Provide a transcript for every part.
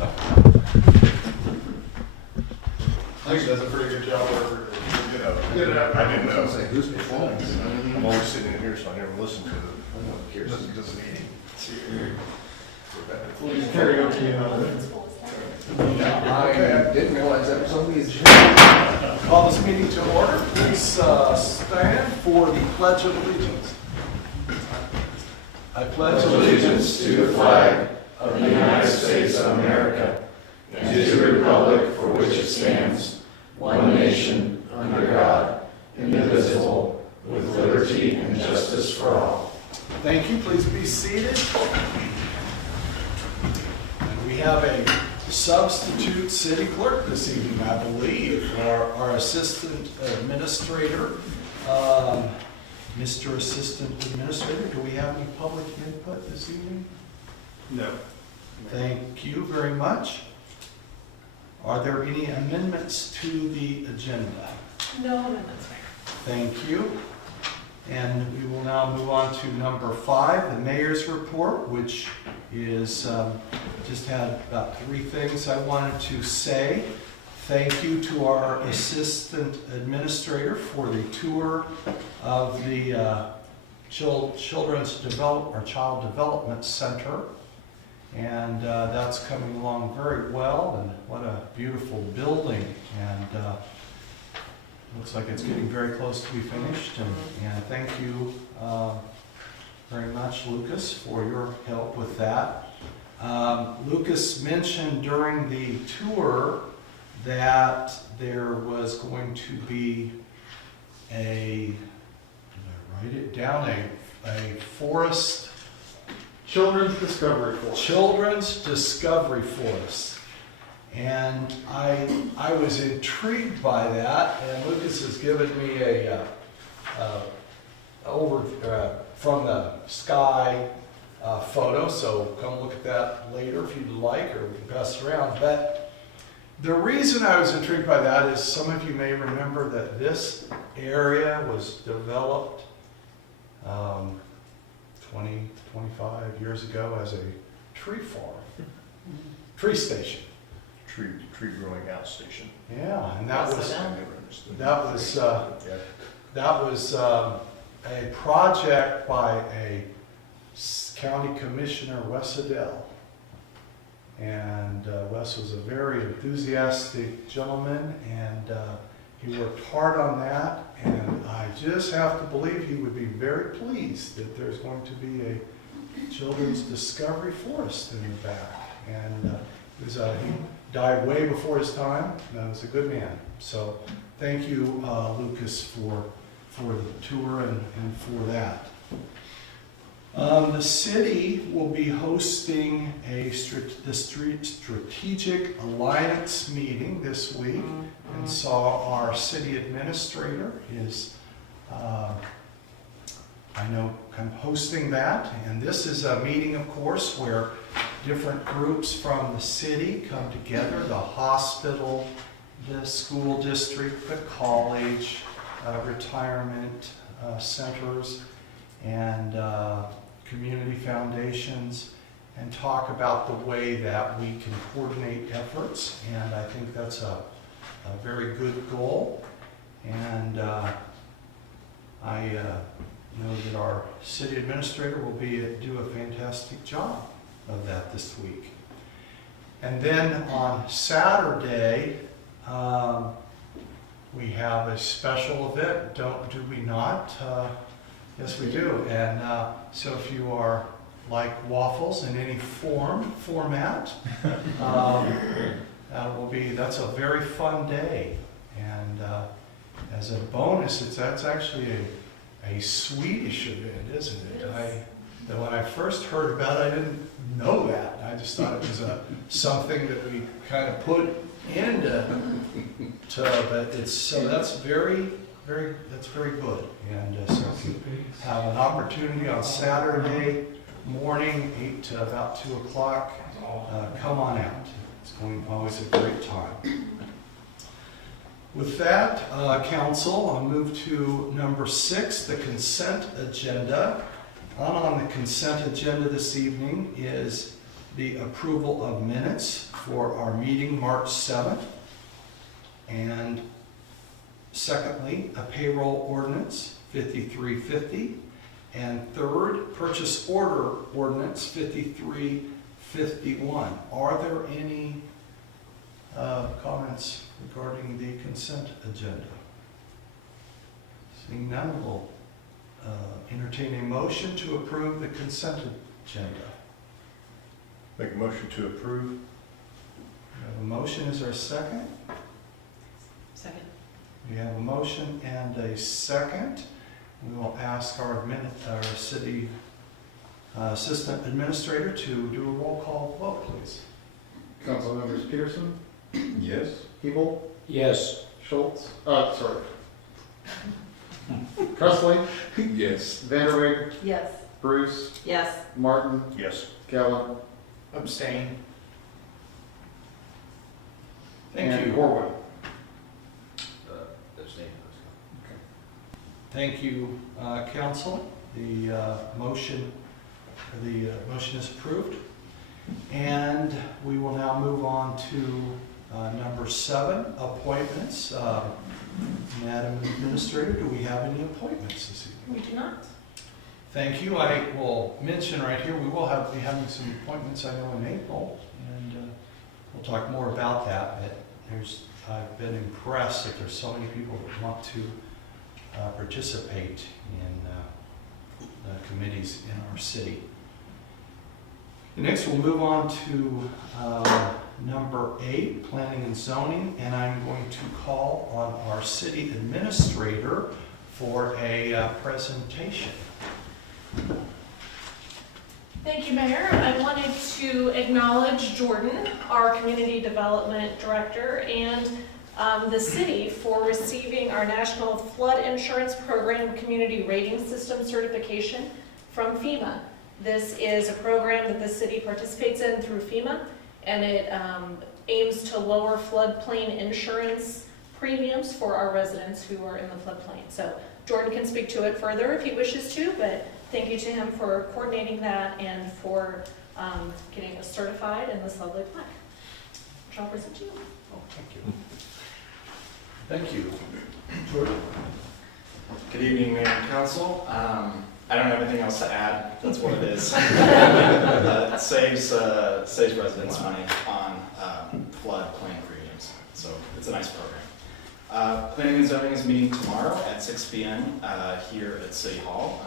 I think he does a pretty good job over, get it out. I didn't know. Say, who's performance? I'm always sitting in here, so I never listen to Here's this meeting. We'll use karaoke, you know. I didn't realize that was on the agenda. Call this meeting to order. Please stand for the Pledge of Allegiance. I pledge Allegiance to the flag of the United States of America and to the republic for which it stands, one nation, under God, indivisible, with liberty and justice for all. Thank you. Please be seated. And we have a substitute city clerk this evening, I believe, our assistant administrator. Mr. Assistant Administrator, do we have any public input this evening? No. Thank you very much. Are there any amendments to the agenda? No amendments, Mayor. Thank you. And we will now move on to number 5, the mayor's report, which is just had about 3 things I wanted to say. Thank you to our assistant administrator for the tour of the Child Development Center. And that's coming along very well, and what a beautiful building. And looks like it's getting very close to be finished. And thank you very much, Lucas, for your help with that. Lucas mentioned during the tour that there was going to be did I write it down, a forest, Children's Discovery Force. Children's Discovery Forest. And I was intrigued by that, and Lucas has given me from the sky photo, so come look at that later if you'd like, or we can pass it around. But the reason I was intrigued by that is some of you may remember that this area was developed 20, 25 years ago as a tree farm, tree station. Tree growing out station. Yeah, and that was I never understood. that was a project by a county commissioner, Wes Adele. And Wes was a very enthusiastic gentleman, and he worked hard on that, and I just have to believe he would be very pleased that there's going to be a Children's Discovery Forest in the back. And he died way before his time, and he was a good man. So thank you, Lucas, for the tour and for that. The city will be hosting the Strategic Alliance meeting this week, and so our city administrator is, I know, kind of hosting that. And this is a meeting, of course, where different groups from the city come together: the hospital, the school district, the college, retirement centers, and community foundations, and talk about the way that we can coordinate efforts. And I think that's a very good goal. And I know that our city administrator will do a fantastic job of that this week. And then on Saturday, we have a special event, do we not? Yes, we do. And so if you are like waffles in any format, that's a very fun day. And as a bonus, that's actually a Swedish event, isn't it? When I first heard about it, I didn't know that. I just thought it was something that we kind of put into, but that's very good. And so if you have an opportunity on Saturday morning, 8 to about 2 o'clock, come on out. It's always a great time. With that, Council, I'll move to number 6, the consent agenda. On the consent agenda this evening is the approval of minutes for our meeting March 7th. And secondly, a payroll ordinance 5350. And third, purchase order ordinance 5351. Are there any comments regarding the consent agenda? Seeing none, we'll entertain a motion to approve the consent agenda. Make a motion to approve. We have a motion, is there a second? Second. We have a motion and a second. We will ask our city assistant administrator to do a roll call vote, please. Council members Peterson, Yes. Hebel, Yes. Schultz, sorry. Presley, Yes. Vanderweg, Yes. Bruce, Yes. Martin, Yes. Galvin, Abstain. Thank and you. Corwin. Thank you, council. The motion is approved. And we will now move on to number 7, appointments. Madam Administrator, do we have any appointments this evening? We do not. Thank you. I will mention right here, we will be having some appointments, I know, in April, and we'll talk more about that. But I've been impressed that there's so many people that want to participate in committees in our city. Next, we'll move on to number 8, planning and zoning, and I'm going to call on our city administrator for a presentation. Thank you, Mayor. I wanted to acknowledge Jordan, our Community Development Director, and the city for receiving our National Flood Insurance Program Community Rating System certification from FEMA. This is a program that the city participates in through FEMA, and it aims to lower floodplain insurance premiums for our residents who are in the floodplain. So Jordan can speak to it further if he wishes to, but thank you to him for coordinating that and for getting us certified in this lovely plaque, which I'll present to you. Oh, thank you. Thank you. Jordan? Good evening, Mayor and Council. I don't have anything else to add. That's what it is. It saves residents money on floodplain premiums, so it's a nice program. Planning and zoning is meeting tomorrow at 6 p.m. Here at City Hall.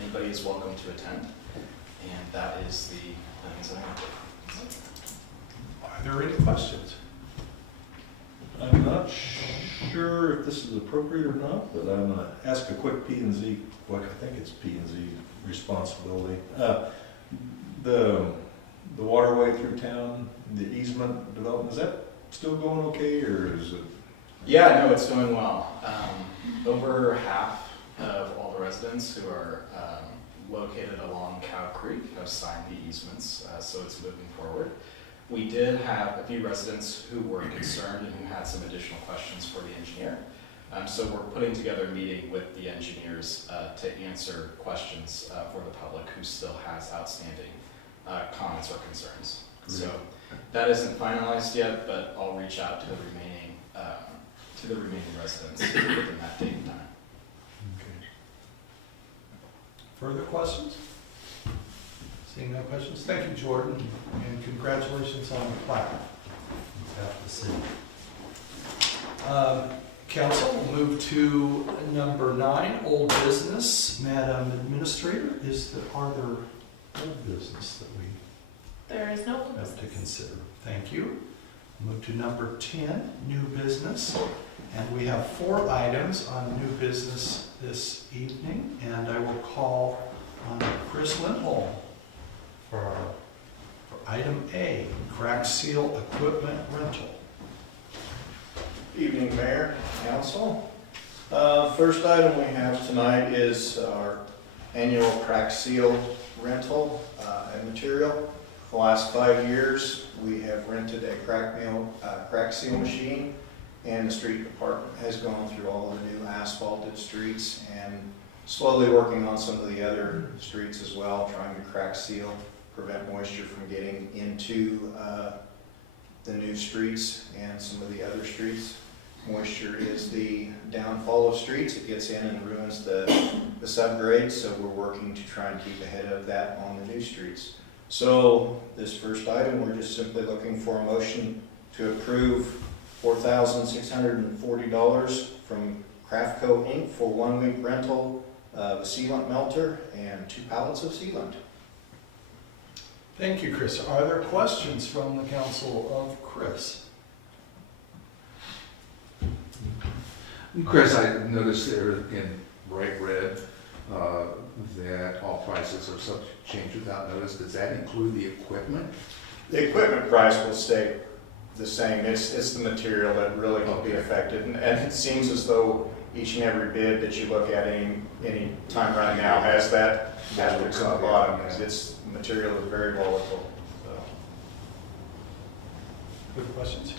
Anybody is welcome to attend, and that is the planning and zoning update. Are there any questions? I'm not sure if this is appropriate or not, but I'm going to ask a quick P&Z, I think it's P&Z responsibility. The waterway through town, the easement development, is that still going okay, or is it? Yeah, no, it's going well. Over half of all the residents who are located along Cow Creek have signed the easements, so it's moving forward. We did have a few residents who were concerned and who had some additional questions for the engineer. So we're putting together a meeting with the engineers to answer questions for the public who still has outstanding comments or concerns. Great. So that isn't finalized yet, but I'll reach out to the remaining residents within that date and time. Okay. Further questions? Seeing no questions, thank you, Jordan, and congratulations on the plaque. Out the city. Council, we'll move to number 9, old business. Madam Administrator, are there old business that we There is no have to consider? Thank you. Move to number 10, new business. And we have 4 items on new business this evening, and I will call on Chris Lindholm for item A, crack seal equipment rental. Evening, Mayor, Council. First item we have tonight is our annual crack seal rental and material. The last 5 years, we have rented a crack seal machine, and the street department has gone through all of the new asphalted streets and slowly working on some of the other streets as well, trying to crack seal, prevent moisture from getting into the new streets and some of the other streets. Moisture is the downfall of streets. It gets in and ruins the subgrades, so we're working to try and keep ahead of that on the new streets. So this first item, we're just simply looking for a motion to approve $4,640 from Craftco Inc. for 1 week rental of a sealant melter and 2 pallets of sealant. Thank you, Chris. Are there questions from the council of Chris? Chris, I noticed there in bright red that all prices are subject to change without notice. Does that include the equipment? The equipment price will stay the same. It's the material that really can be affected. And it seems as though each and every bid that you look at any time right now has that asterisk on the bottom, because its material is very volatile. So. Good questions?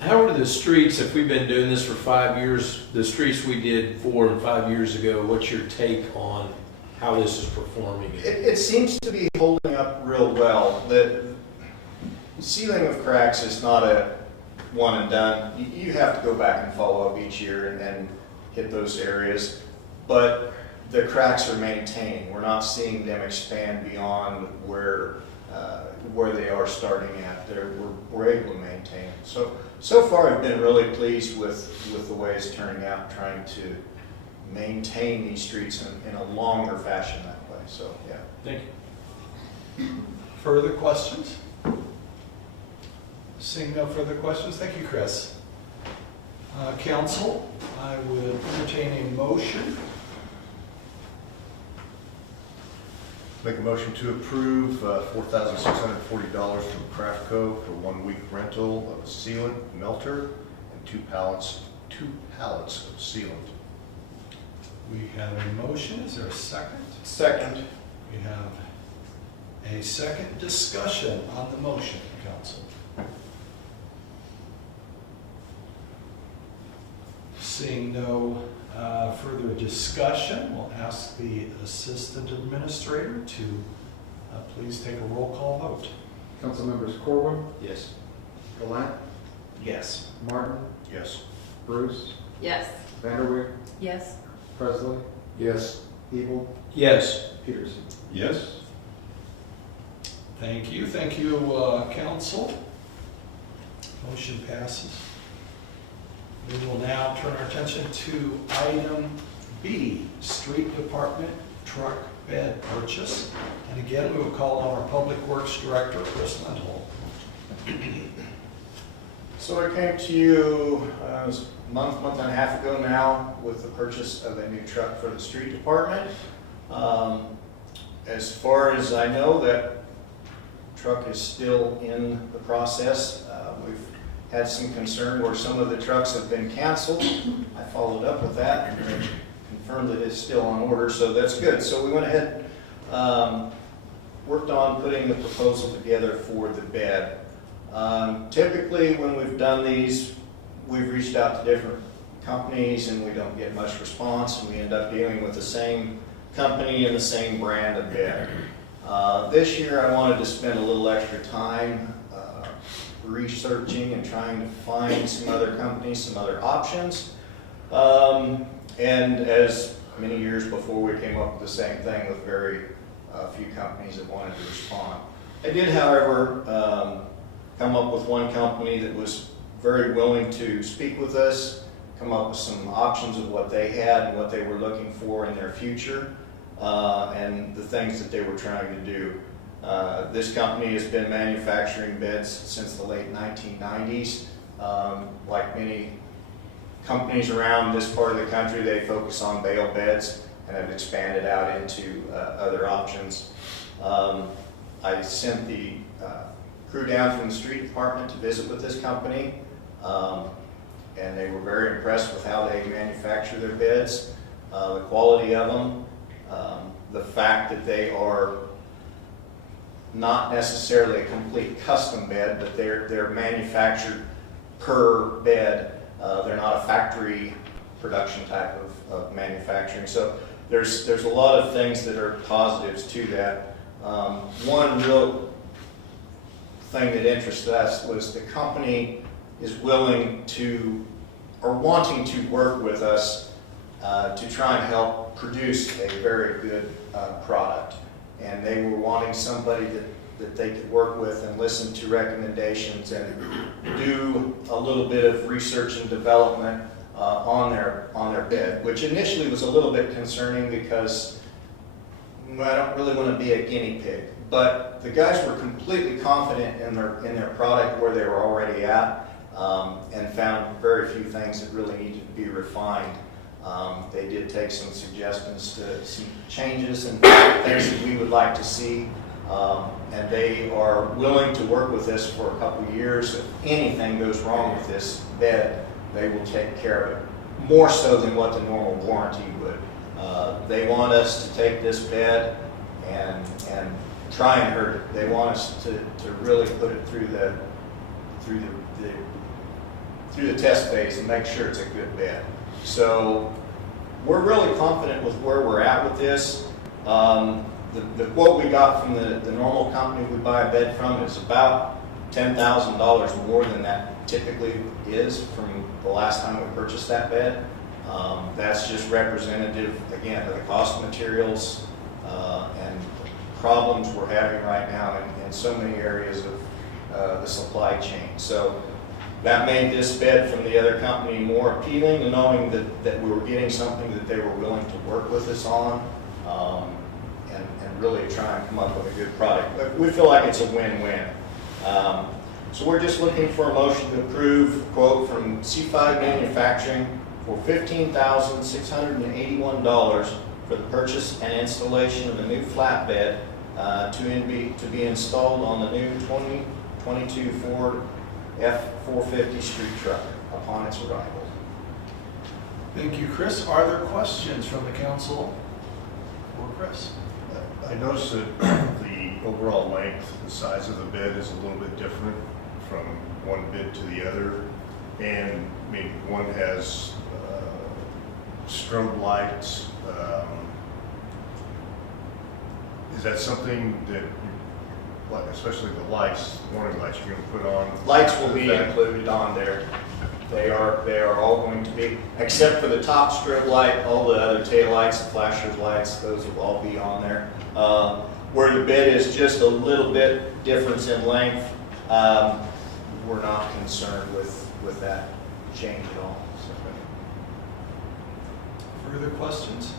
How are the streets, if we've been doing this for 5 years, the streets we did 4 and 5 years ago, what's your take on how this is performing? It seems to be holding up real well. The sealing of cracks is not a one and done. You have to go back and follow up each year and hit those areas. But the cracks are maintained. We're not seeing them expand beyond where they are starting at. We're able to maintain them. So far I've been really pleased with the way it's turning out, trying to maintain these streets in a longer fashion that way. So yeah. Thank you. Further questions? Seeing no further questions, thank you, Chris. Council, I would entertain a motion. Make a motion to approve $4,640 from Craftco for 1 week rental of a sealant melter and 2 pallets of sealant. We have a motion. Is there a second? Second. We have a second discussion on the motion, council. Seeing no further discussion, we'll ask the assistant administrator to please take a roll call vote. Council members Corwin, Yes. Gallant, Yes. Martin, Yes. Bruce, Yes. Vanderwijk, Yes. Presley, Yes. Evil, Yes. Peterson. Yes? Thank you, council. Motion passes. We will now turn our attention to item B, Street Department Truck Bed Purchase. And again, we will call on our Public Works Director, Chris Lindsborg. So I came to you it was a month and a half ago now with the purchase of a new truck for the street department. As far as I know, that truck is still in the process. We've had some concern where some of the trucks have been canceled. I followed up with that and they confirmed that it's still on order, so that's good. So we went ahead, worked on putting the proposal together for the bed. Typically when we've done these, we've reached out to different companies and we don't get much response, and we end up dealing with the same company and the same brand of bed. This year I wanted to spend a little extra time researching and trying to find some other companies, some other options. And as many years before, we came up with the same thing with very few companies that wanted to respond. I did, however, come up with one company that was very willing to speak with us, come up with some options of what they had and what they were looking for in their future, and the things that they were trying to do. This company has been manufacturing beds since the late 1990s. Like many companies around this part of the country, they focus on bale beds and have expanded out into other options. I sent the crew down from the street department to visit with this company, and they were very impressed with how they manufacture their beds, the quality of them, the fact that they are not necessarily a complete custom bed, but they're manufactured per bed. They're not a factory production type of manufacturing. So there's a lot of things that are positives to that. One real thing that interested us was the company is willing to, or wanting to work with us to try and help produce a very good product. And they were wanting somebody that they could work with and listen to recommendations and do a little bit of research and development on their bid, which initially was a little bit concerning because I don't really want to be a guinea pig. But the guys were completely confident in their product where they were already at, and found very few things that really needed to be refined. They did take some suggestions to some changes and things that we would like to see, and they are willing to work with us for a couple of years. If anything goes wrong with this bed, they will take care of it, more so than what the normal warranty would. They want us to take this bed and try and hurt it. They want us to really put it through the test phase and make sure it's a good bed. So we're really confident with where we're at with this. The quote we got from the normal company we buy a bed from is about $10,000 more than that typically is from the last time we purchased that bed. That's just representative, again, of the cost of materials and problems we're having right now in so many areas of the supply chain. So that made this bed from the other company more appealing, to knowing that we were getting something that they were willing to work with us on, and really try and come up with a good product. But we feel like it's a win-win. So we're just looking for a motion to approve a quote from C5 Manufacturing for $15,681 for the purchase and installation of a new flatbed to be installed on the new 2022 Ford F-450 street truck upon its arrival. Thank you, Chris. Are there questions from the council for Chris? I noticed that the overall length, the size of the bed is a little bit different from one bed to the other. And I mean, one has strobe lights. Is that something that, especially the lights, warning lights you're going to put on? Lights will be included on there. They are all going to be, except for the top strobe light, all the other tail lights, the flashers lights, those will all be on there. Where the bed is just a little bit difference in length, we're not concerned with that change at all. Further questions?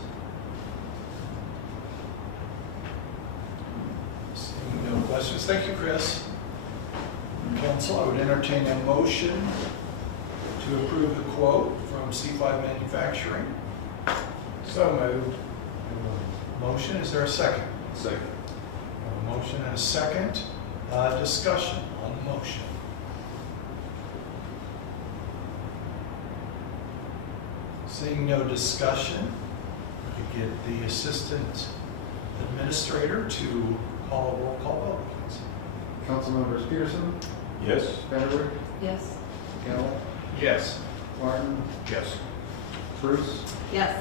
Seeing no questions, thank you, Chris. Council, I would entertain a motion to approve the quote from C5 Manufacturing. So moved. Motion, is there a second? Second. A motion and a second. Discussion on the motion. Seeing no discussion, we could get the assistant administrator to call a roll call vote, please. Councilmembers Peterson, Yes? Vanderwick, Yes. Gallo, Yes. Martin, Yes. Bruce, Yes.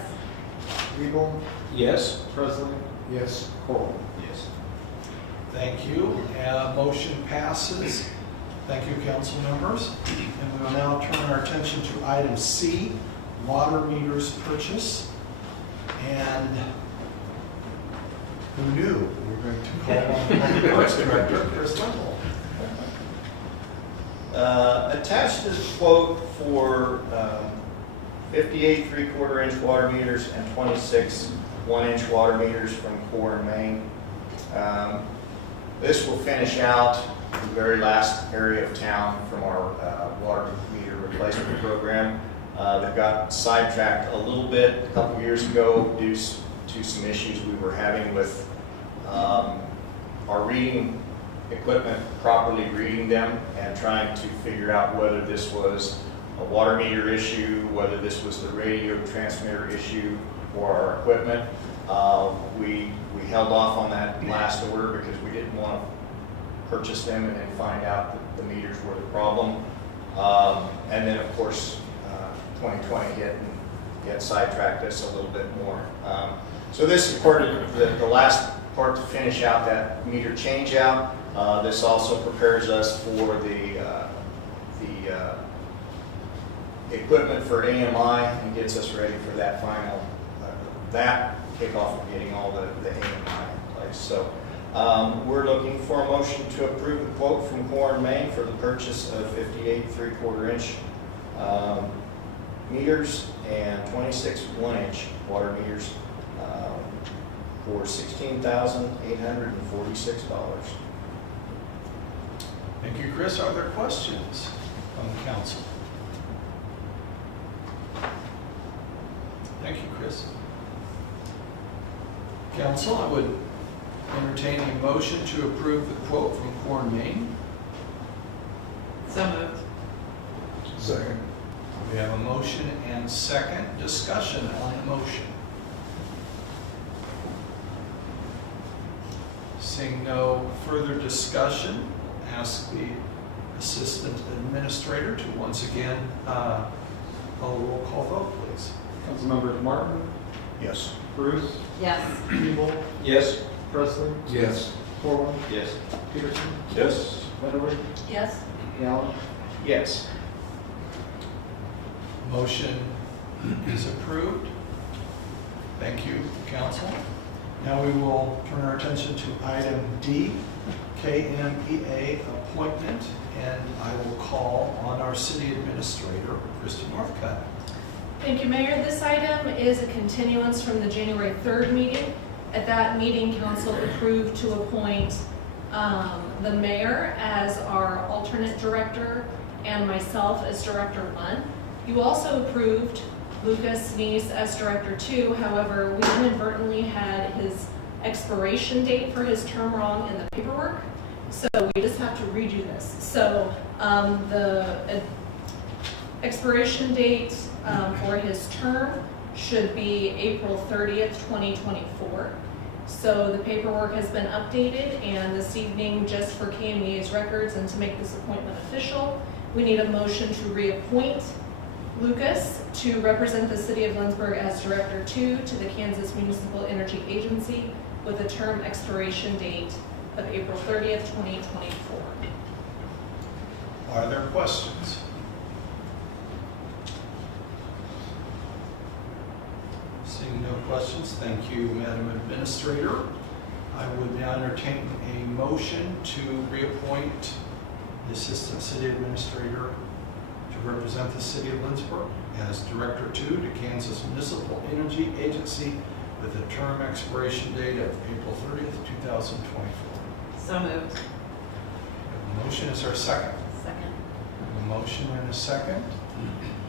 Eagle, Yes. Presley, Yes. Cole. Yes. Thank you. Motion passes. Thank you, council members. And we will now turn our attention to item C, water meters purchase. And who knew we were going to call on the Public Works Director, Chris Lindsborg. Attached is a quote for 58 3/4 inch water meters and 26 1-inch water meters from Core and Main. This will finish out the very last area of town from our water meter replacement program. That got sidetracked a little bit a couple years ago due to some issues we were having with our reading equipment properly reading them and trying to figure out whether this was a water meter issue, whether this was the radio transmitter issue or our equipment. We held off on that last order because we didn't want to purchase them and then find out that the meters were the problem. And then of course 2020 hit and sidetracked us a little bit more. So this is part of the last part to finish out that meter change out. This also prepares us for the equipment for AMI and gets us ready for that final, that kickoff of getting all the AMI in place. So we're looking for a motion to approve the quote from Core & Main for the purchase of 58 3/4 inch meters and 26 1-inch water meters for $16,846. Thank you, Chris. Are there questions from the council? Thank you, Chris. Council, I would entertain a motion to approve the quote from Core & Main. So moved. Second. We have a motion and second. Discussion on the motion. Seeing no further discussion, ask the Assistant Administrator to once again call a roll call vote, please. Councilmembers Martin, Yes. Bruce, Yes. Evil, Yes. Presley, Yes. Corwin, Yes. Peterson, Yes. Weatherly, Yes. Gallo. Yes. Motion is approved. Thank you, council. Now we will turn our attention to item D, KMEA appointment, and I will call on our city administrator, Kristen Northcutt. Thank you, Mayor. This item is a continuance from the January 3rd meeting. At that meeting, council approved to appoint the mayor as our alternate director and myself as Director 1. You also approved Lucas Neese as Director 2. However, we inadvertently had his expiration date for his term wrong in the paperwork. So we just have to redo this. So the expiration date for his term should be April 30th, 2024. So the paperwork has been updated, and this evening, just for KMEA's records and to make this appointment official, we need a motion to reappoint Lucas to represent the city of Lindsborg as Director 2 to the Kansas Municipal Energy Agency with a term expiration date of April 30th, 2024. Are there questions? Seeing no questions, thank you, Madam Administrator. I would now entertain a motion to reappoint the Assistant City Administrator to represent the city of Lindsborg as Director 2 to Kansas Municipal Energy Agency with a term expiration date of April 30th, 2024. So moved. A motion, is there a second? Second. A motion and a second.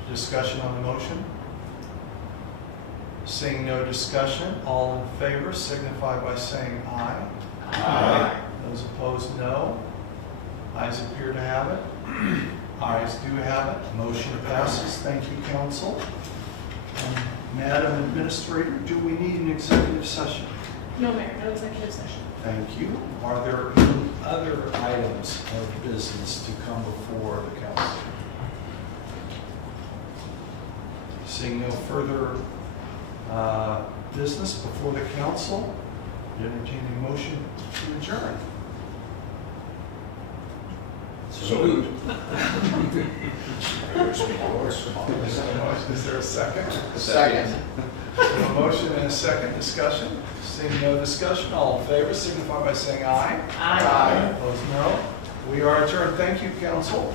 Discussion on the motion? Seeing no discussion, all in favor signify by saying aye. Aye. Those opposed, no. Ayes appear to have it. Ayes do have it. Motion passes. Thank you, council. Madam Administrator, do we need an executive session? No, Mayor, no executive session. Thank you. Are there any other items of business to come before the council? Seeing no further business before the council, entertain a motion to adjourn. So moved. Is there a second? Second. A motion and a second. Discussion? Seeing no discussion, all in favor signify by saying aye. Aye. Opposed, no. We are adjourned. Thank you, council.